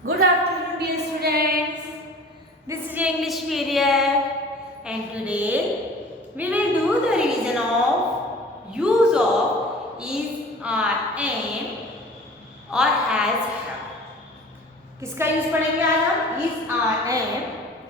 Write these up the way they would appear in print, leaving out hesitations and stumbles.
Good afternoon, dear students. This is your English period, and today we will do the revision of use of is, are, am और has, have. किसका यूज पढ़ेंगे आज हम? is, are, am,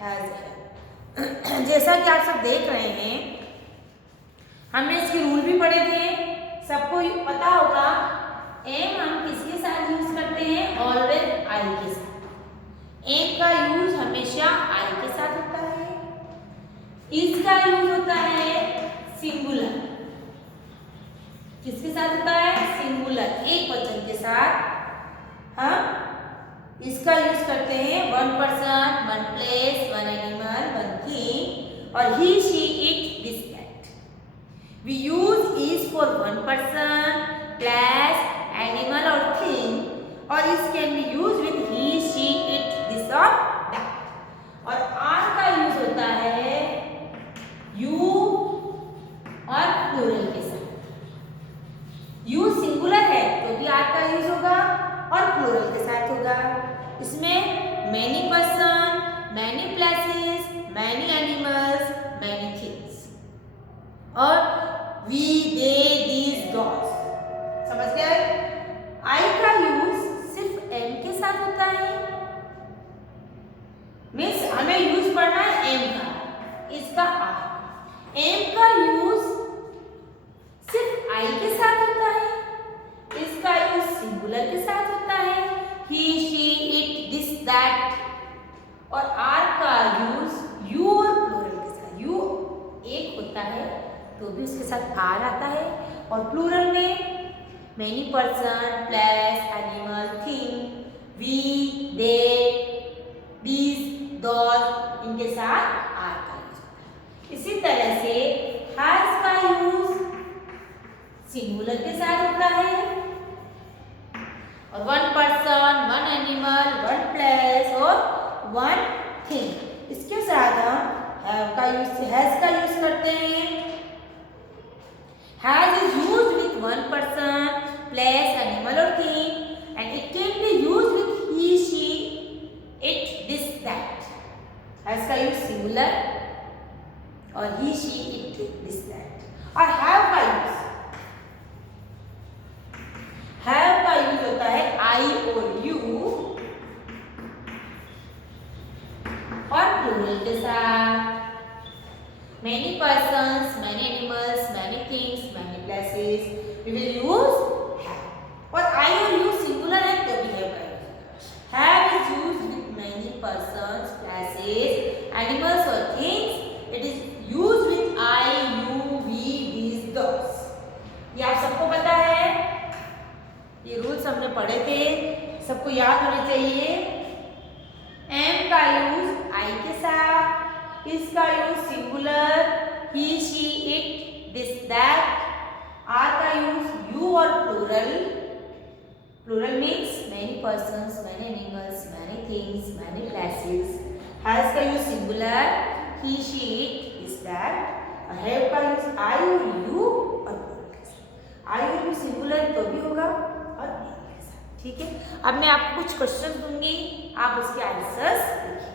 has, have. जैसा कि आप सब देख रहे हैं, हमने इसके रूल भी पढ़े थे. सबको पता होगा एम हम किसके साथ यूज करते हैं? ऑलवेज आई के साथ. एम का यूज हमेशा आई के साथ होता है. इज का यूज होता है सिंगुलर. किसके साथ होता है? सिंगुलर, एक वचन के साथ. हम इसका यूज करते हैं one person, one place, one animal, one thing और he, she, it, this, that. We use is for one person, place, animal और थिंग और is can be use with he, she, it, this और that. और are का use होता है यू और plural के साथ. यू सिंगुलर है तो भी आर का यूज होगा और प्लूरल के साथ होगा. इसमें many person, many places, many animals, many things और वी, दे, दीज, दोस. समझ गए? आई का यूज सिर्फ एम के साथ होता है. मीन्स हमें यूज पढ़ना है एम का, इसका आर. एम का यूज सिर्फ आई के साथ होता है. इसका यूज सिंगुलर के साथ होता है. ही, शी, इट, दिस, दैट. और आर का यूज यू और प्लूरल के साथ. यू एक होता है तो भी उसके साथ आर आता है और प्लूरल में many person, place, animal, thing, we, they, these, those, इनके साथ आर का यूज होता है. इसी तरह से हैज का यूज सिंगुलर के साथ होता है और one person, one animal, one place और वन थिंग. इसके साथ हम हैव का यूज, हैज का यूज करते हैं. Has is used with one person, place, animal और thing and it can be used with he, she, it, this, that. Has का यूज सिंगुलर और he, she, it, this, that. और have का use, have का use होता है I और you और प्लूरल के साथ. Many persons, many animals, many things, many places, we will use have. और आई और यू सिंगुलर है तो भी हैव का यूज होगा. Have is used with many persons, places, animals और things. It is used with I, you, we, these, those. ये आप सबको पता है. ये रूल्स हमने पढ़े थे, सबको याद होने चाहिए. एम का यूज आई के साथ, इसका use singular, he, she, it, this, that. Are का यूज यू और plural. Plural means many persons, many animals, many things, many places. Has का use singular, he, she, it, this, that. Have का use I और you और plural के साथ. आई और you singular तो भी होगा और नहीं के साथ. ठीक है. अब मैं आपको कुछ क्वेश्चन दूंगी, आप उसके आंसर्स लिखिए.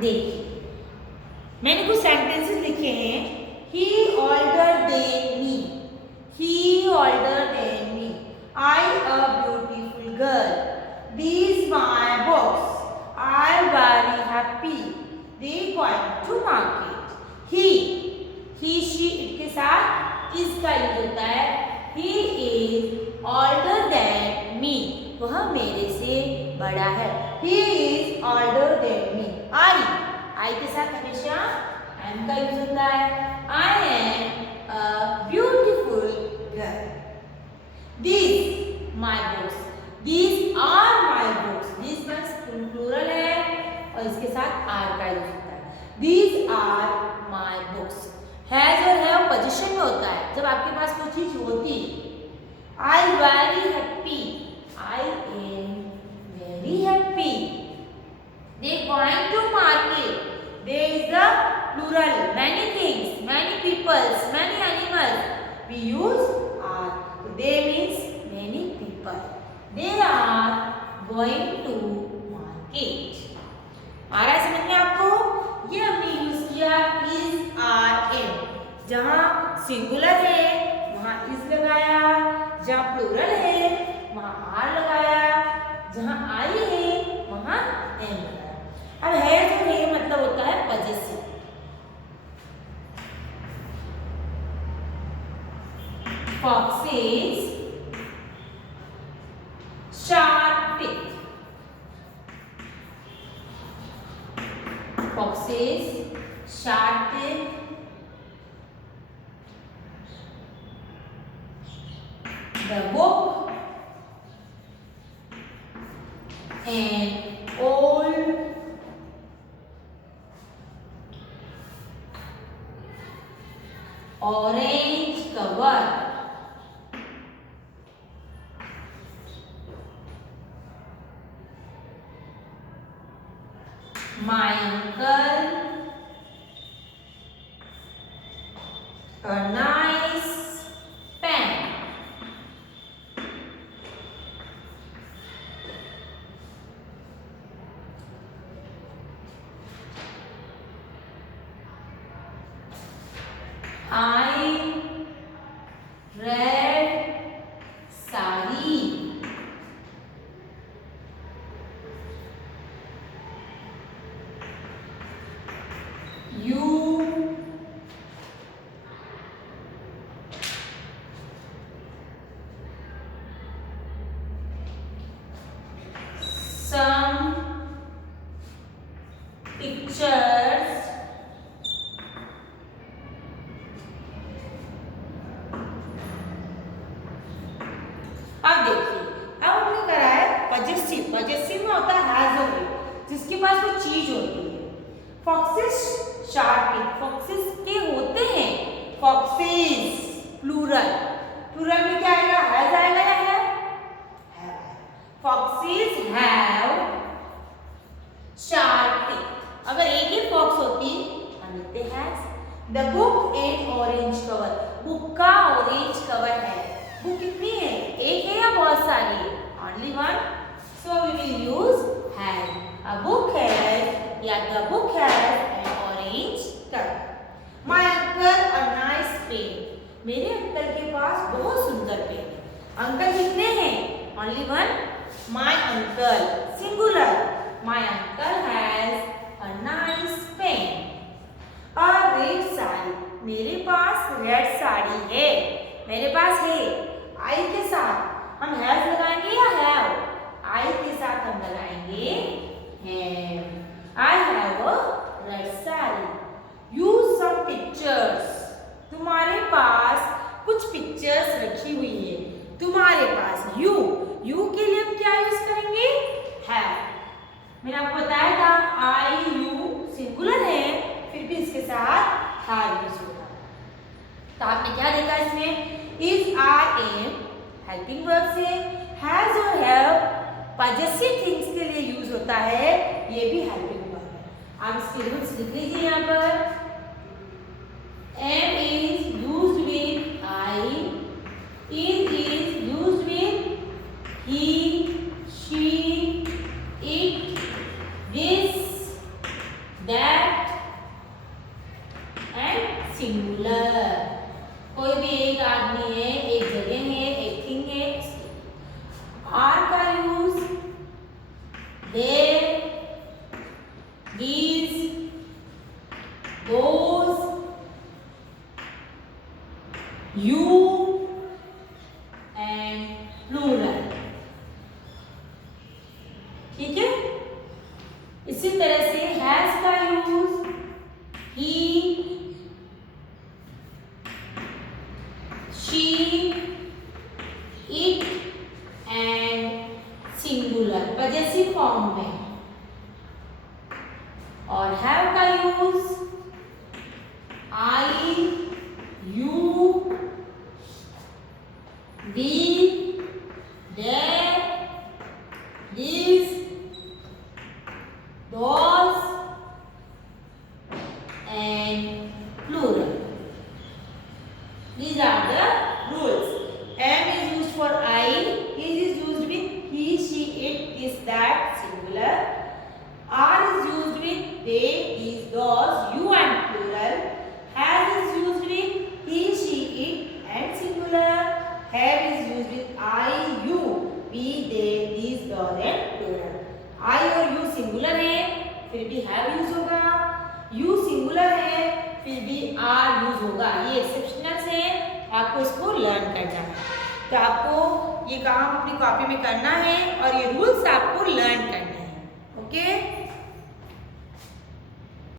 देखिए मैंने कुछ सेंटेंसेस लिखे हैं। He older than me. He older than me. I a beautiful girl. These my books. I very happy. They going to market. He she के साथ is का यूज होता है। He is older than me. वह मेरे से बड़ा है। He is older than me. I के साथ हमेशा am का यूज होता है। I am a beautiful girl. These my books. These are my books. These means plural है और इसके साथ are का यूज होता है। These are my books. Has और have पोजीशन में होता है जब आपके पास कोई चीज होती है। I very happy. I am very happy. They going to market. There is the plural. Many things, many peoples, many animals. We use are. They means many people. They are going to market. आ रहा है समझ में आपको? ये हमने यूज किया is are am. जहाँ सिंगुलर है वहाँ is लगाया, जहाँ प्लूरल है वहाँ are लगाया, जहाँ आई है वहाँ am लगाया। अब है जो है मतलब होता है possessive. Foxes sharp teeth. Foxes sharp teeth. The book and old orange cover. My uncle a nice pen. I read sari. You some pictures अब देखिए अब हमने करा है पजेसिव। पजेसिव में होता है हैज और विल, जिसके पास कोई चीज होती है। फॉक्सेस शार्प टीथ, फॉक्सेस के होते हैं। फॉक्सेस प्लूरल, प्लूरल में क्या आएगा? हैज आएगा या है? Foxes have sharp teeth. अगर एक ही फॉक्स होती हम लिखते has. The book and orange cover, book का ऑरेंज कवर है। बुक कितनी है? एक है या बहुत सारी है? Only one. So we will use has. A book has या the book has an orange cover. My uncle a nice pen, मेरे अंकल के पास बहुत सुंदर पेन है। अंकल कितने हैं? Only one. My uncle singular, my uncle has a nice pen. A red sari, मेरे पास रेड साड़ी है। मेरे पास है। आई के साथ हम हैव लगाएंगे या हैव? आई के साथ हम लगाएंगे have. I have a red sari. Use some pictures, तुम्हारे पास कुछ पिक्चर्स रखी हुई है। तुम्हारे पास यू, यू के लिए हम क्या यूज करेंगे? हैव। मैंने आपको बताया था आई यू सिंगुलर है, फिर भी इसके साथ हैव यूज होगा। तो आपने क्या देखा इसमें? Is R am helping verb से, हैज और हैव पजेसिव थिंग्स के लिए यूज होता है, ये भी हेल्पिंग वर्ब है। आप इसके रूल्स लिख लीजिए यहाँ पर। Am is used with I, is used with he, she, it, this, that, कोई भी एक आदमी है, एक जगह है, एक थिंग है। आर का use their, these, those, you and plural। ठीक है। इसी तरह से हैज का use he, she, it and singular possessive form में। और हैव का use I, you, we, they, these, those and plural। These are the rules. M is used for I, is used with he, she, it, this, that, singular. R is used with they, these, those, you and plural. Has is used with he, she, it and singular. Have is used with I, you, we, they, these, those and plural। I और you singular है, फिर भी have use होगा। you singular है, फिर भी are use होगा। ये एक्सेप्शनल्स है, आपको इसको लर्न करना है। तो आपको ये काम अपनी कॉपी में करना है और ये रूल्स आपको लर्न करने हैं। ओके।